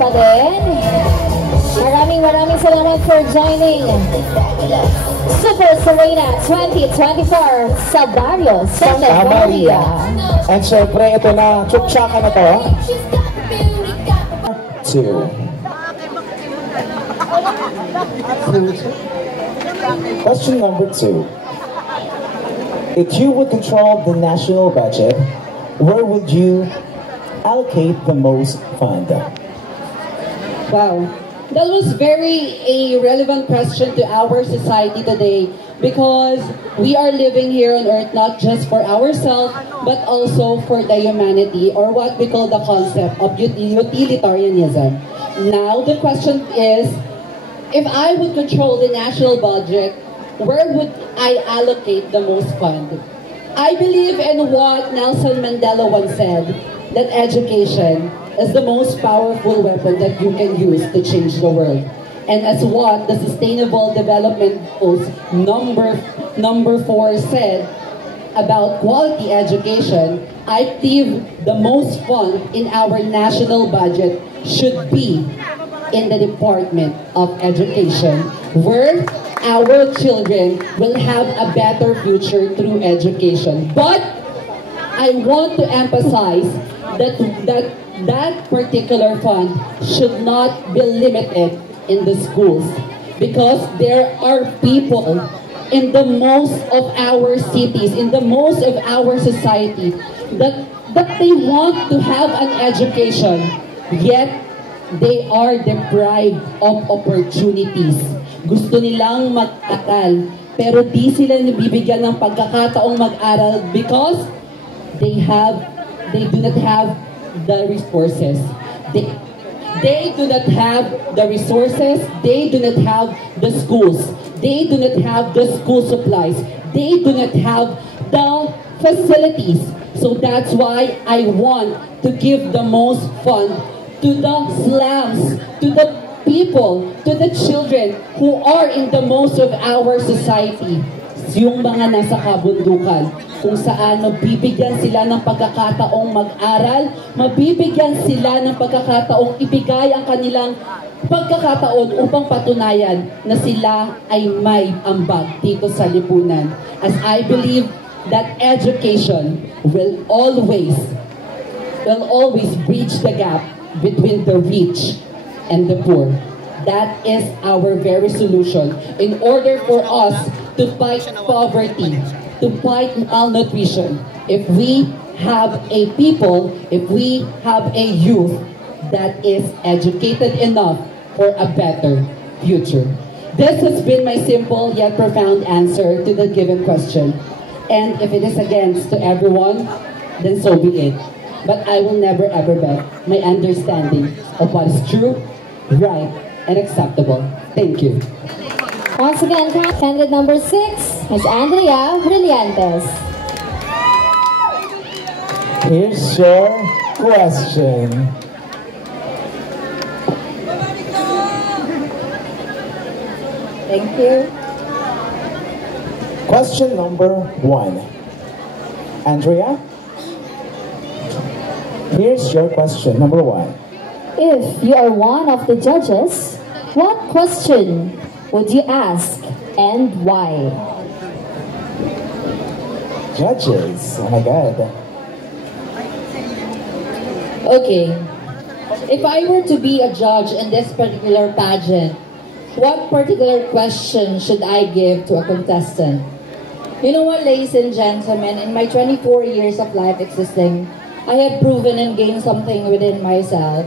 pa din. Maraming salamat for joining Super Serena 2024 sa Barrio Santa Maria. And syempre, ito na, tsuksaka na to. 2. Question number 2. If you would control the national budget, where would you allocate the most fund? Wow, that was very a relevant question to our society today, because we are living here on earth not just for ourselves but also for the humanity, or what we call the concept of utilitarianism. Now the question is, if I would control the national budget, where would I allocate the most fund? I believe in what Nelson Mandela once said, that education is the most powerful weapon that you can use to change the world. And as what the Sustainable Development Goals number 4 said about quality education, I believe the most fund in our national budget should be in the Department of Education, where our children will have a better future through education. But I want to emphasize that particular fund should not be limited in the schools, because there are people in the most of our cities, in the most of our society, that they want to have an education, yet they are deprived of opportunities. Gusto nilang mag-aral, pero di sila nabibigyan ng pagkakataong mag-aral because they do not have the resources. They do not have the resources, they do not have the schools, they do not have the school supplies, they do not have the facilities. So that's why I want to give the most fund to the slums, to the people, to the children who are in the most of our society. Yung mga nasa kabundukan, kung saan mabibigyan sila ng pagkakataong mag-aral, mabibigyan sila ng pagkakataong ibigay ang kanilang pagkakataon upang patunayan na sila ay may ambag dito sa lipunan. As I believe that education will always bridge the gap between the rich and the poor. That is our very solution in order for us to fight poverty, to fight malnutrition. If we have a people, if we have a youth that is educated enough for a better future. This has been my simple yet profound answer to the given question. And if it is against to everyone, then so be it. But I will never ever bet my understanding of what is true, right, and acceptable. Thank you. Once again, candidate number 6, Ms. Andrea Brillantes. Here's your question. Thank you. Question number 1. Andrea? Here's your question, number 1. If you are one of the judges, what question would you ask and why? Judges, oh my God. Okay, if I were to be a judge in this particular pageant, what particular question should I give to a contestant? You know what, ladies and gentlemen, in my 24 years of life existing, I have proven and gained something within myself.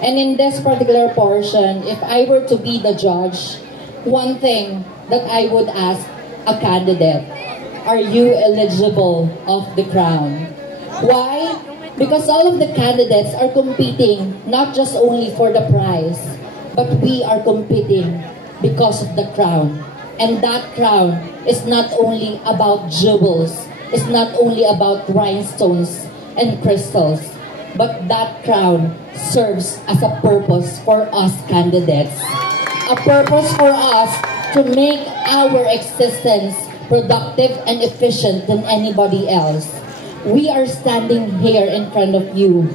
And in this particular portion, if I were to be the judge, one thing that I would ask a candidate, are you eligible of the crown? Why? Because all of the candidates are competing not just only for the prize, but we are competing because of the crown. And that crown is not only about jewels, it's not only about rhinestones and crystals, but that crown serves as a purpose for us candidates. A purpose for us to make our existence productive and efficient than anybody else. We are standing here in front of you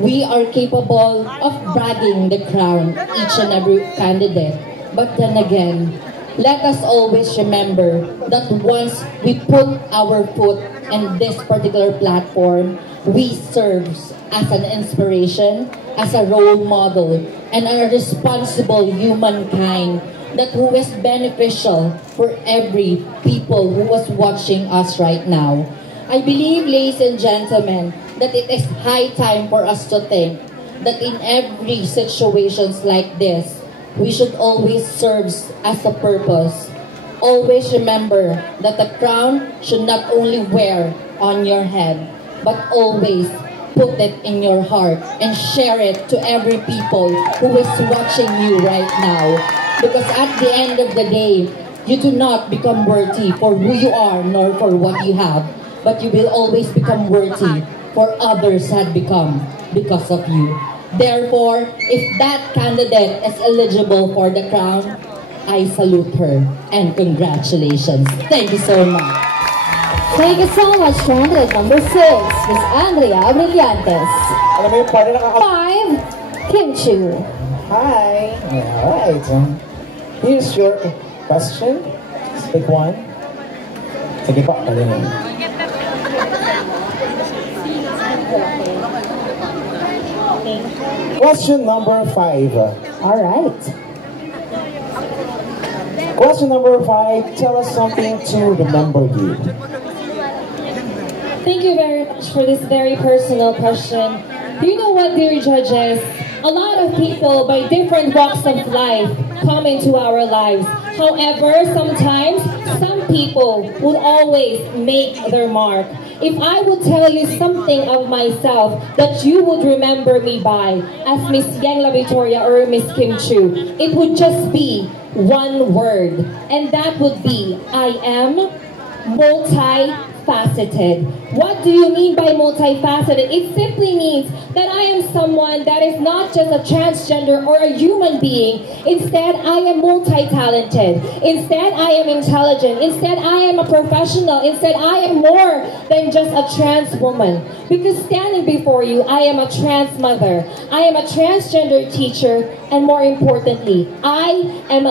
we are capable of bragging the crown, each and every candidate. But then again, let us always remember that once we put our foot in this particular platform, we serve as an inspiration, as a role model, and a responsible humankind that who is beneficial for every people who was watching us right now. I believe, ladies and gentlemen, that it is high time for us to think that in every situations like this, we should always serve as a purpose. Always remember that the crown should not only wear on your head, but always put it in your heart and share it to every people who is watching you right now. Because at the end of the day, you do not become worthy for who you are nor for what you have, but you will always become worthy for others had become because of you. Therefore, if that candidate is eligible for the crown, I salute her and congratulations. Thank you so much. Thank you so much, candidate number 6, Miss Andrea Brillantes. Alam mo yung parang 5, Kim Chu. Hi! Alright. Here's your question. Pick one. Sige po, alin. Question number 5. Alright. Question number 5. Tell us something to remember you. Thank you very much for this very personal question. Do you know what, dear judges? A lot of people by different walks of life come into our lives. However, sometimes some people will always make their mark. If I would tell you something of myself that you would remember me by as Miss Yengla Victoria or Miss Kim Chu, it would just be one word, and that would be I am multifaceted. What do you mean by multifaceted? It simply means that I am someone that is not just a transgender or a human being. Instead, I am multi-talented. Instead, I am intelligent. Instead, I am a professional. Instead, I am more than just a trans woman. Because standing before you, I am a trans mother. I am a transgender teacher. And more importantly, I am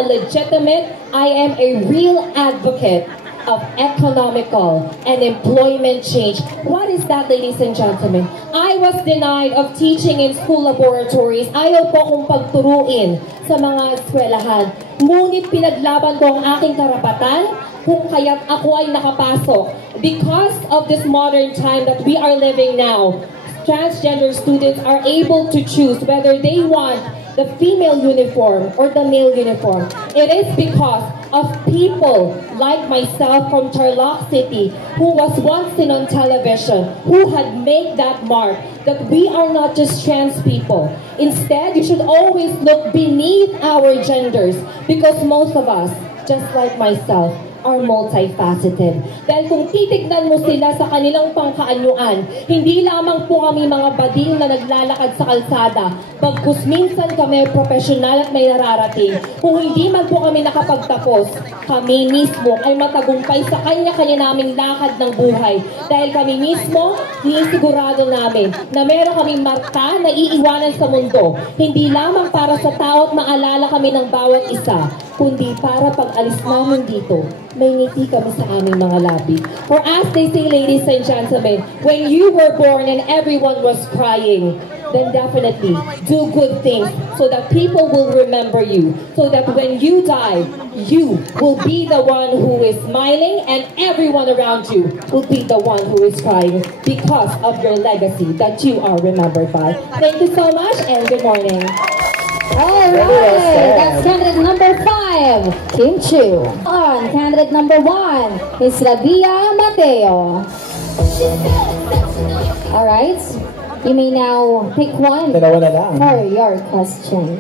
a real advocate of economical and employment change. What is that, ladies and gentlemen? I was denied of teaching in school laboratories. Ayaw po akong pagturuin sa mga eskwelahan. Ngunit pinaglaban ko ang aking karapatan kung kaya't ako ay nakapasok. Because of this modern time that we are living now, transgender students are able to choose whether they want the female uniform or the male uniform. It is because of people like myself from Tarlac City who was once seen on television, who had made that mark that we are not just trans people. Instead, you should always look beneath our genders because most of us, just like myself, are multifaceted. Dahil kung titignan mo sila sa kanilang pangkaanyuan, hindi lamang po kami mga bading na naglalakad sa kalsada, pagkus minsan kami profesional at may nararating. Kung hindi man po kami nakapagtapos, kami mismo ay matagumpay sa kanya-kanya naming lakad ng buhay. Dahil kami mismo, sinisigurado namin na meron kaming marka na iiwanan sa mundo. Hindi lamang para sa tao at maalala kami ng bawat isa, kundi para pag alis namin dito, may ngiti kami sa aming mga labi. For as they say, ladies and gentlemen, when you were born and everyone was crying, then definitely do good things so that people will remember you. So that when you die, you will be the one who is smiling and everyone around you will be the one who is crying because of your legacy that you are remembered by. Thank you so much and good morning. Alright, that's candidate number 5, Kim Chu. On candidate number 1, Miss Rabia Mateo. Alright, you may now pick one Dalawa na lang. for your question.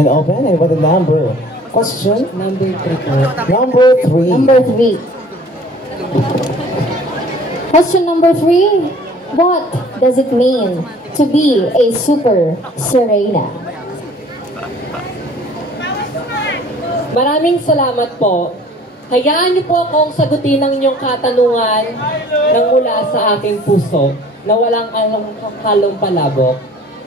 And open, and what the number? Question Number 3. number 3. Number 3. Question number 3. What does it mean to be a super Serena? Maraming salamat po. Hayaan niyo po akong sagutin ang inyong katanungan nang mula sa aking puso. na walang halong palabok?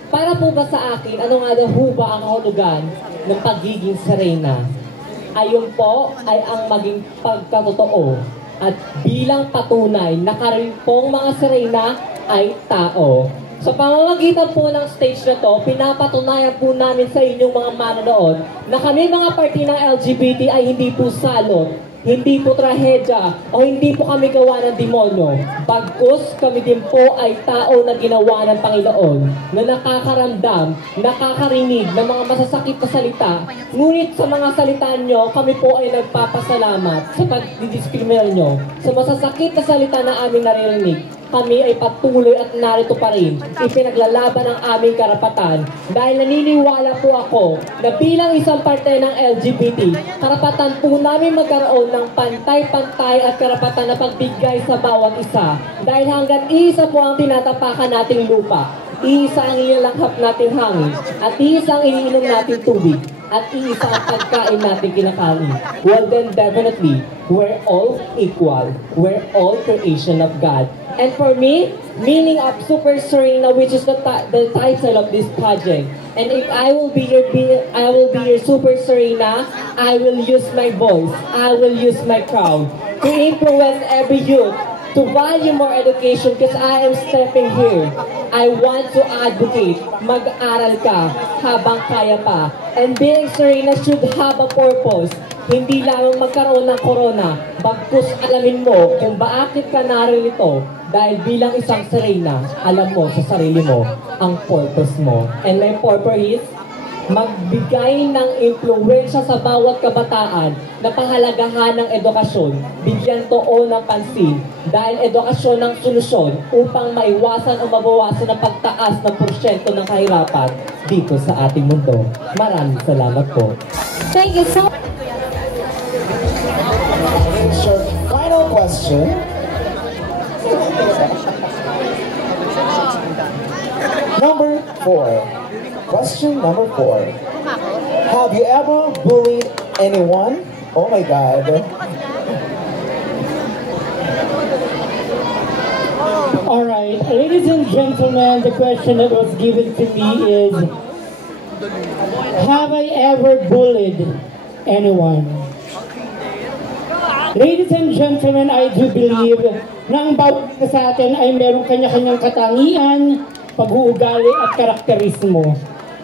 Para po ba sa akin, ano nga daw ho ba ang kahulugan ng pagiging sirena? Ayon po ay ang maging pagkatotoo at bilang patunay na karin pong mga sirena ay tao. Sa pamamagitan po ng stage na to, pinapatunayan po namin sa inyong mga manonood na kami mga party ng LGBT ay hindi po salot, hindi po trahedya, o hindi po kami gawa ng demonyo. Bagkus kami din po ay tao na ginawa ng Panginoon na nakakaramdam, nakakarinig ng mga masasakit na salita. Ngunit sa mga salita nyo, kami po ay nagpapasalamat sa pagdidiskrimina nyo. Sa masasakit na salita na aming naririnig, kami ay patuloy at narito pa rin. Ipinaglalaban ang aming karapatan dahil naniniwala po ako na bilang isang parte ng LGBT, karapatan po namin magkaroon ng pantay-pantay at karapatan na pagbigay sa bawat isa. Dahil hanggang isa po ang tinatapakan nating lupa, iisa ang inilanghap nating hangin, at iisa ang iniinom nating tubig, at iisa ang pagkain natin kinakain. Well then definitely, we're all equal. We're all creation of God. And for me, meaning of Super Serena, which is the title of this project. And if I will be your Super Serena, I will use my voice, I will use my crowd to influence every youth to value more education because I am stepping here. I want to advocate, mag-aral ka habang kaya pa. And being Serena should have a purpose. Hindi lamang magkaroon ng corona, bagkus alamin mo kung bakit ka naririto. Dahil bilang isang Serena, alam mo sa sarili mo ang purpose mo. And my purpose is magbigay ng impluwensya sa bawat kabataan na pahalagahan ng edukasyon, bigyan too ng pansin dahil edukasyon ng solusyon upang maiwasan o mabawasan ang pagtaas ng porsyento ng kahirapan dito sa ating mundo. Maraming salamat po. Thank you so much. Sure. Final question. Number 4. Question number 4. Have you ever bullied anyone? Oh my God. Alright, ladies and gentlemen, the question that was given to me is, have I ever bullied anyone? Ladies and gentlemen, I do believe na ang bawat isa sa atin ay meron kanya-kanyang katangian, pag-uugali at karakterismo.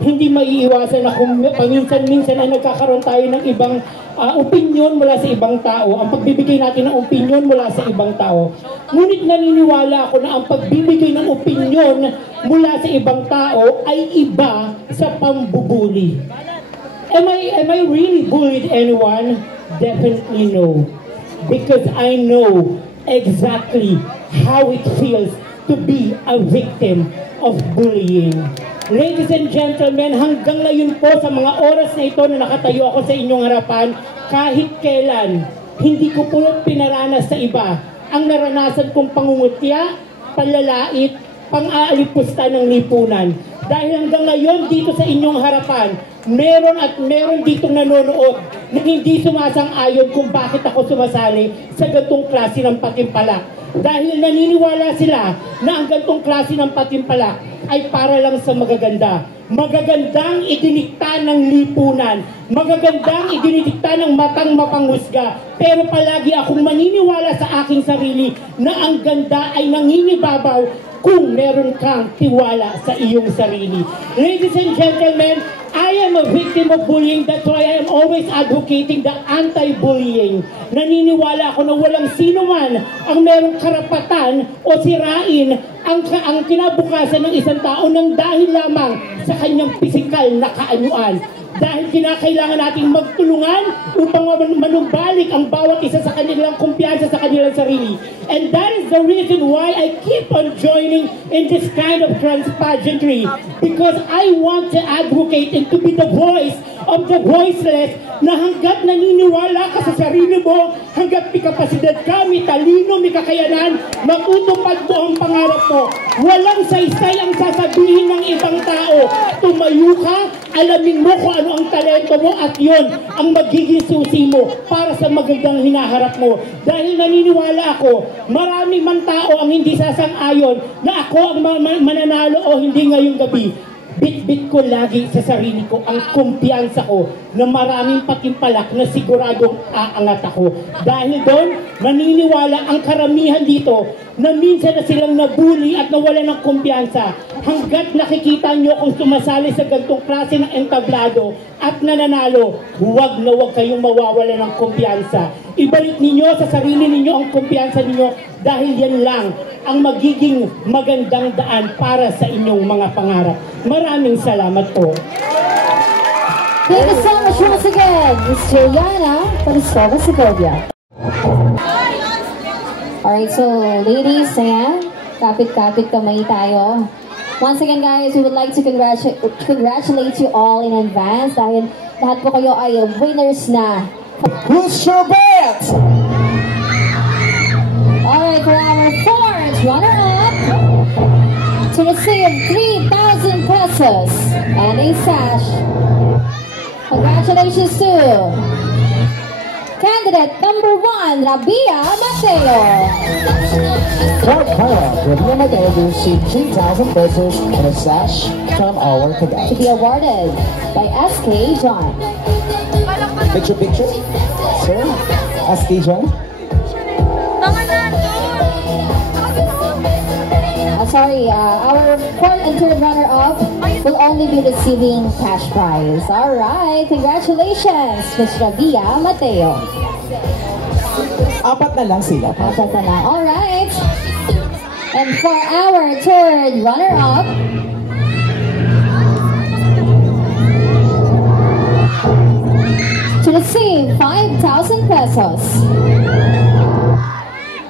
Hindi maiiwasan na kung paminsan-minsan ay nagkakaroon tayo ng ibang opinion mula sa ibang tao. Ang pagbibigay natin ng opinion mula sa ibang tao. Ngunit naniniwala ako na ang pagbibigay ng opinion mula sa ibang tao ay iba sa pambubuli. Am I really bullied anyone? Definitely no. Because I know exactly how it feels to be a victim of bullying. Ladies and gentlemen, hanggang ngayon po sa mga oras na ito na nakatayo ako sa inyong harapan, kahit kailan, hindi ko po pinaranas sa iba ang naranasan kong pangungutya, panlalait, pang-aalipusta ng lipunan. Dahil hanggang ngayon dito sa inyong harapan, meron ditong nanonood na hindi sumasang-ayon kung bakit ako sumasali sa ganitong klase ng patimpalak. Dahil naniniwala sila na ang ganitong klase ng patimpalak ay para lang sa magaganda. Magagandang idinikta ng lipunan. Magagandang idinikta ng matang mapanghusga. Pero palagi akong maniniwala sa aking sarili na ang ganda ay nangingibabaw kung meron kang tiwala sa iyong sarili. Ladies and gentlemen, I am a victim of bullying. That's why I am always advocating the anti-bullying. Naniniwala ako na walang sino man ang merong karapatan o sirain ang kinabukasan ng isang tao nang dahil lamang sa kanyang pisikal na kaanyuan. Dahil kinakailangan nating magtulungan upang manumbalik ang bawat isa sa kanilang kumpiyansa sa kanilang sarili. And that is the reason why I keep on joining in this kind of trans pageantry. Because I want to advocate and to be the voice of the voiceless na hanggat naniniwala ka sa sarili mo, hanggat may kapasidad ka, may talino, may kakayanan, matutupad mo ang pangarap mo. Walang saysay ang sasabihin ng ibang tao. Tumayo ka Alamin mo kung ano ang talento mo at yun ang magiging susi mo para sa magandang hinaharap mo. Dahil naniniwala ako, marami man tao ang hindi sasang-ayon na ako ang mananalo o hindi ngayong gabi. Bit-bit ko lagi sa sarili ko ang kumpiyansa ko na maraming patimpalak na siguradong aangat ako. Dahil doon, naniniwala ang karamihan dito na minsan na silang nabuli at nawala ng kumpiyansa. Hanggat nakikita nyo kung sumasali sa ganitong klase ng entablado at nananalo, huwag na huwag kayong mawawala ng kumpiyansa. Ibalik ninyo sa sarili ninyo ang kumpiyansa ninyo dahil yan lang ang magiging magandang daan para sa inyong mga pangarap. Maraming salamat po. Thank you so much once again, Ms. Juliana Pariscova Segovia. Alright, so ladies, ayan, kapit-kapit kamay tayo. Once again guys, we would like to congratulate you all in advance dahil lahat po kayo ay winners na. Who's your bet? Alright, for our fourth runner-up, to receive 3,000 pesos and a sash. Congratulations to candidate number 1, Rabia Mateo. Fourth runner-up, Rabia Mateo will receive 3,000 pesos and a sash from our To Kagawad. be awarded by SK John. Picture, sir. SK John. Our fourth and third runner-up will only be receiving cash prize. Alright, congratulations, Ms. Rabia Mateo. Apat na lang sila. Apat na lang. Alright. And for our third runner-up, to receive 5,000 pesos.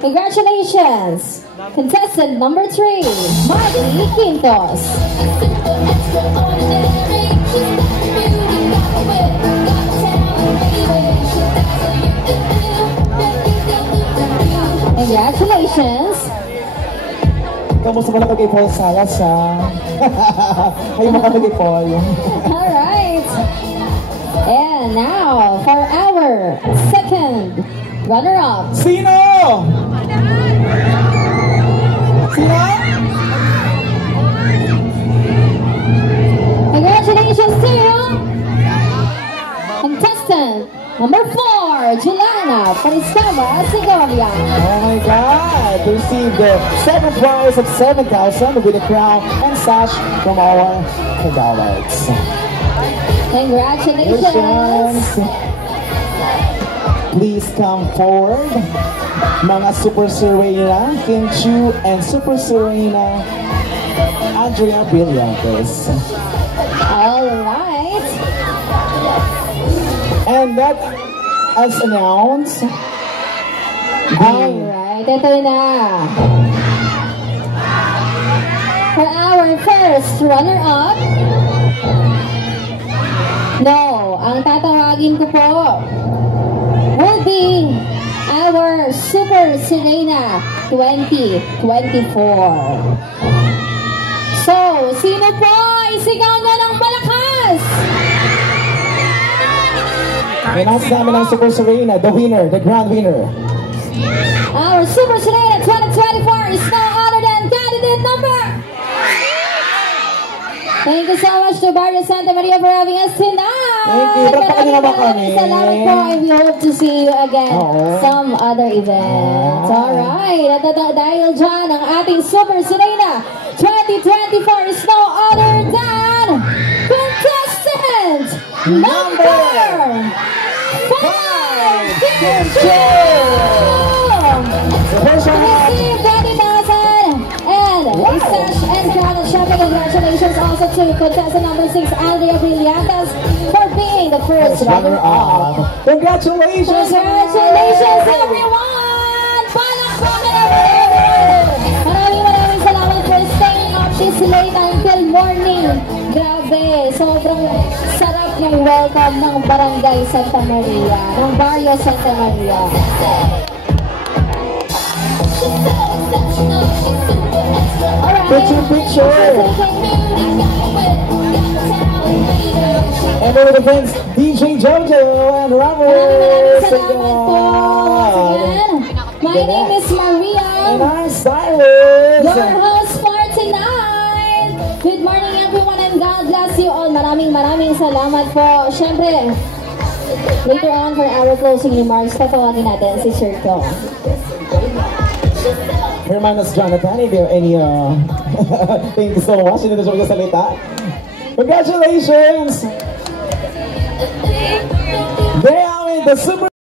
Congratulations, contestant number 3, Marty Quintos. Congratulations. Kamusta mo na kay Paul Salas, ha? Kayo mo kami kay Paul. Alright. And now, for our second runner-up. Sino? Sino? Congratulations to contestant number 4, Juliana Pariscova Segovia. Oh my God! To receive the second prize of 7,000 with a crown and sash from our Kagawads. Congratulations. Please come forward. Mga Super Serena, Kim Chu, and Super Serena, Andrea Brillantes. Alright. And that, as announced, Alright, ito na. For our first runner-up, no, ang tatawagin ko po will be our Super Serena 2024. So, sino po? Isigaw na ng malakas! announce namin ang Super Serena, the winner, the grand winner. Our Super Serena 2024 is no other than candidate number. Thank you so much to Barrio Santa Maria for having us tonight. Thank you. Palakpakan niyo naman kami. Salamat po, and we hope to see you again Oo. some other events. Ah. Alright, at dahil dyan, ang ating Super Serena 2024 is no other than contestant number 5, Kim Chu! First runner-up. Receive 20,000 and a sash and crown and champagne. Congratulations also to contestant number 6, Andrea Brillantes, for being the first runner-up. Congratulations! Congratulations, everyone! Palakpakan everyone! Maraming salamat for staying up this late until morning. Grabe, sobrang sarap ng welcome ng Barangay Santa Maria, ng Barrio Santa Maria. Alright. Picture. And then with the friends, DJ Jojo and Maraming Robert. salamat po. Once again, my name is Maria, And I'm Cyrus. your host for tonight. Good morning everyone and God bless you all. Maraming salamat po. Syempre, later on for our closing remarks, tatawagin natin si Sir Ko. Hermanos Jonathan, if you have any, thank you so much. Hindi na siya magkasalita. Congratulations! They are in the Super